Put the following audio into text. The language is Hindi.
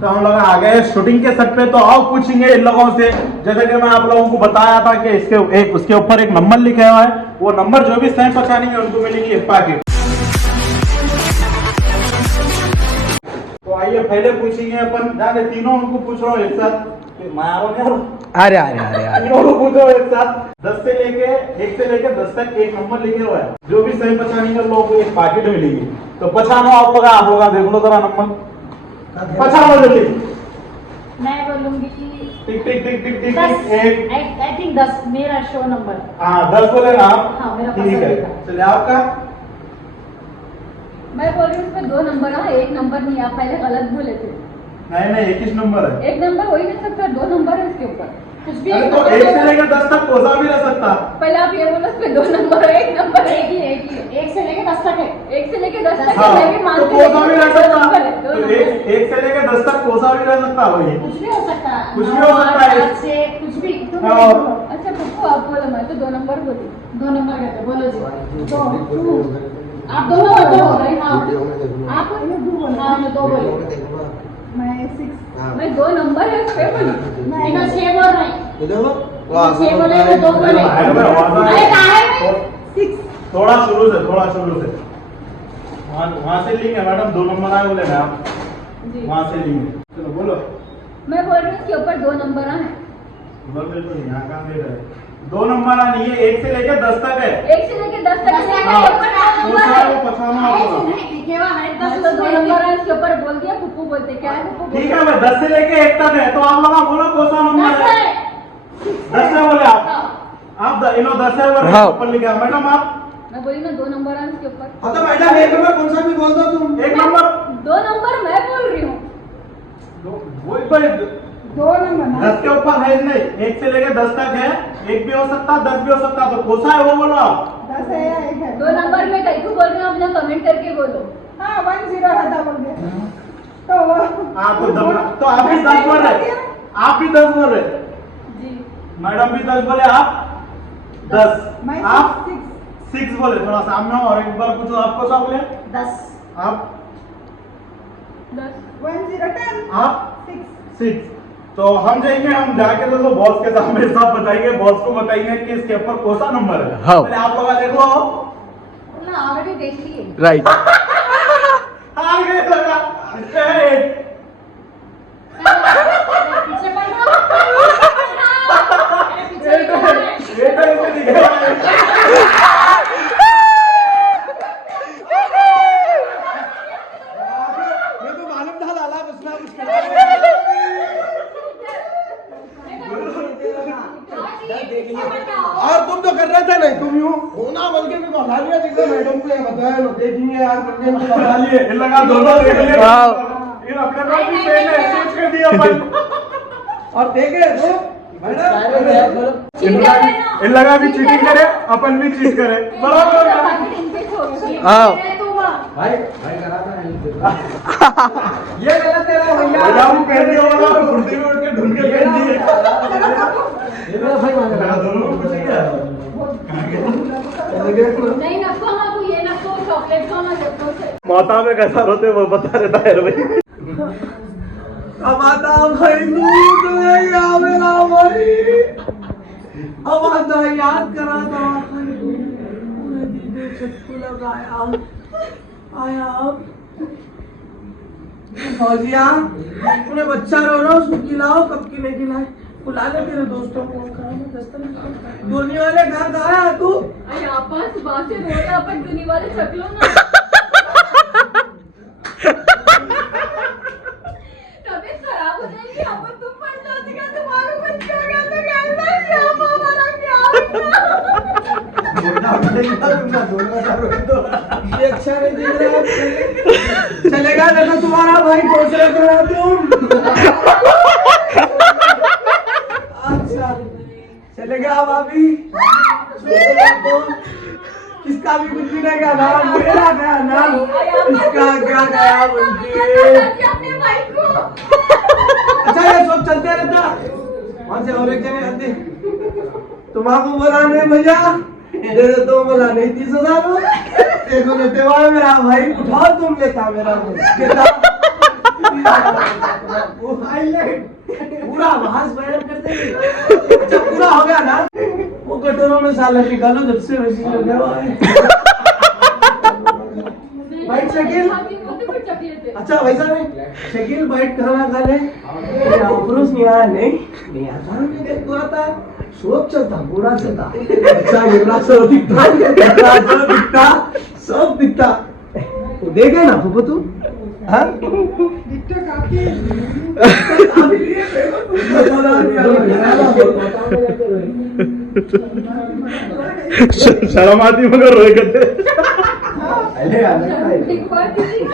तो हम लोग आ गए शूटिंग के सेट पे। तो आओ पूछेंगे इन लोगों से, जैसे कि मैं आप लोगों को बताया था कि उसके ऊपर एक नंबर लिखा हुआ है, वो नंबर जो भी सही पहचानेंगे उनको मिलेगी एक पैकेट। तो आइए पहले पूछेंगे अपन, जाने तीनों उनको पूछ रहा हूँ एक साथ, अरे तीनों को पूछो एक साथ। 1 से लेके 10 तक एक नंबर लिखे हुआ है, जो भी सही पहचानेंगे लोगों को एक पैकेट मिलेगी। तो पहचानो आप लोग, आप लोग देख लो जरा नंबर, पहचानो जल्दी। मैं बोलूंगी टिक टिक टिक टिक टिक 10। एक। आई थिंक 10 मेरा शो नंबर। हाँ 10 बोले ना आप? हाँ, मेरा ठीक है, चलिए आपका। मैं बोल रही हूँ इसमें 2 नंबर है, 1 नंबर नहीं। आप पहले गलत बोले थे। नहीं 21 नंबर है। 1 नंबर हो ही नहीं सकता, 2 नंबर है इसके ऊपर। कुछ भी अरे तो 1 से लेकर 10 तक कोसा भी रह सकता। पहले आप ये बोलो इसमें 2 नंबर है, 1 नंबर एक ही है। 1 से लेकर 10 तक है। 1 से लेकर 10 तक हाँ, मैं भी तो मानती कोसा भी रह सकता। तो तो 1 से लेकर 10 तक कोसा भी रह सकता वही। कुछ भी हो सकता है, कुछ भी हो सकता है। 8 से कुछ भी। तुम हाँ। अच्छा पप्पू आप बोलो, मैं तो 2 नंबर बोली। 2 नंबर कहते बोलो जी। तो आप दोनों बोल रहे हैं। हाँ आप हाँ मैं 2 बोले। मैं 6। मैं 2 नंबर है, 6 बोली। मैं 6 बोल रही हूँ। 6 बोले मैं 2 बोले। अरे कहाँ है? 6। थोड़ा शुरू से वहाँ से लेंगे मैडम। 2 नंबर आए बोले ना आप, वहाँ से लेंगे। चलो बोलो। मैं बोल रही हूँ इसके ऊपर 2 नंबर हैं। बिल्कुल यहाँ कहाँ दे रहे हैं? 2 नंबर नहीं है, 1 से लेकर 10 तक है। 1 से लेकर 10 तक है। हाँ, इसके ऊपर 2 नंबर है। वो पछाना आपको। मैं तो 2 नंबर है इसके ऊपर बोल दिया। पप्पू बोलते क्या है? पप्पू ठीक है, मैं 10 से लेके 1 तक है, तो आप लोग बोलो कौन सा नंबर है? 10 है बोले आप 10 है बोले। हाँ। ऊपर लिखा मैडम आप। मैं बोली ना 2 नंबर है इसके ऊपर। हाँ तो मैडम 1 नंबर कौन सा भी बोल दो तुम। 1 नंबर 2 नंबर मैं बोल रही हूँ। वही पर 2 नंबर 10 के ऊपर है नहीं। 1 से लेके 10 तक है, 1 भी हो सकता 10 भी हो सकता, तो कौन सा है वो बोलो आप। 10 है या 1 है? 2 नंबर में कहीं को बोल रहे हो, अपना कमेंट करके बोलो। हाँ 10 रहता बोल दे तो हाँ तो आप भी 10 बोल रहे, आप भी 10 बोल रहे जी। मैडम भी 10 बोले, आप 10, आप 6 बोले। थोड़ा सामने और एक बार पूछो, आपको क्या बोले? 10 आप 10 1 0 10 आप 6। तो हम जाएंगे, हम जाके तो बॉस के सामने सब बताएंगे, बॉस को बताएंगे कि इसके ऊपर कौन सा नंबर है। हाँ। पहले आप लोग देख लो ना, ऑलरेडी देख लिए। राइट। हार गए लगा। पीछे पढ़ो। मेरे को मालूम था लाला कुछ ना कुछ और तुम तो कर रहे थे नहीं, तुम यूं होना बोल के भी बता लिया। देखो मैडम को ये बताया लो, देखेंगे यार बंदे को बता लिए। ये लगा दोनों देख लिए। हाँ। ये अपने पास भी पेन है, चेंज कर दिया अपन। और देखे तो मैडम इन लगा भी चीटिंग करे, अपन भी चीट करे। बराबर हाँ। भाई भाई करा था ये गलत तेरा भैया। भैया भी पहन दिया होगा, कुर्सी में उठ के ढूंढ के पहन दिए। ये मेरा भाई मान लगा दोनों को कुछ नहीं है। नहीं नको ना, तू ये नको, चॉकलेट खाना जब से। माता में कैसा रोते वो बता देता है भाई। अब आता भाई दूध नहीं आ मेरा भाई। अब आता याद करा था पूरे दीदी चक्कू लगाया आया। फौजिया तूने बच्चा रो रहा उसको खिलाओ, कब की नहीं खिलाए? बुला ले तेरे दोस्तों को। धोनी वाले घर कहाँ है तू? अरे आपा सुबह से रो रहे, अपन दुनी वाले छक लो ना। तबीयत खराब हो जाएगी, अपन तुम पड़ जाते क्या? तुम्हारा कुछ हो गया तो कहना क्या हमारा ये अच्छा नहीं दिख रहा। चलेगा देखो तुम्हारा भाई पहुंच रहा तुम। अच्छा चलेगा भाभी। किसका भी कुछ भी नहीं गया नाम, मेरा गया नाम, इसका क्या गया बोल के। अपने भाई को। अच्छा ये सब चलते रहता वहां से और एक जगह आते तुम्हारा बोला नहीं भैया दे दो, बोला नहीं 30,000 देखो देते हुआ मेरा भाई उठाओ, तुम लेता मेरा में साला निकालो जब से वैसे ही हो गया हुआ है। बाइट शकील। अच्छा वैसा नहीं शकील बाइट खाना खा ले पुरुष नहीं आया नहीं आता नहीं को आता शोक चलता बुरा चलता अच्छा गिरना सब दिखता सब दिखता वो देखे ना फुफू तू हाँ दिखता काफी शर्म आती मगर रोए करते एक बार किसी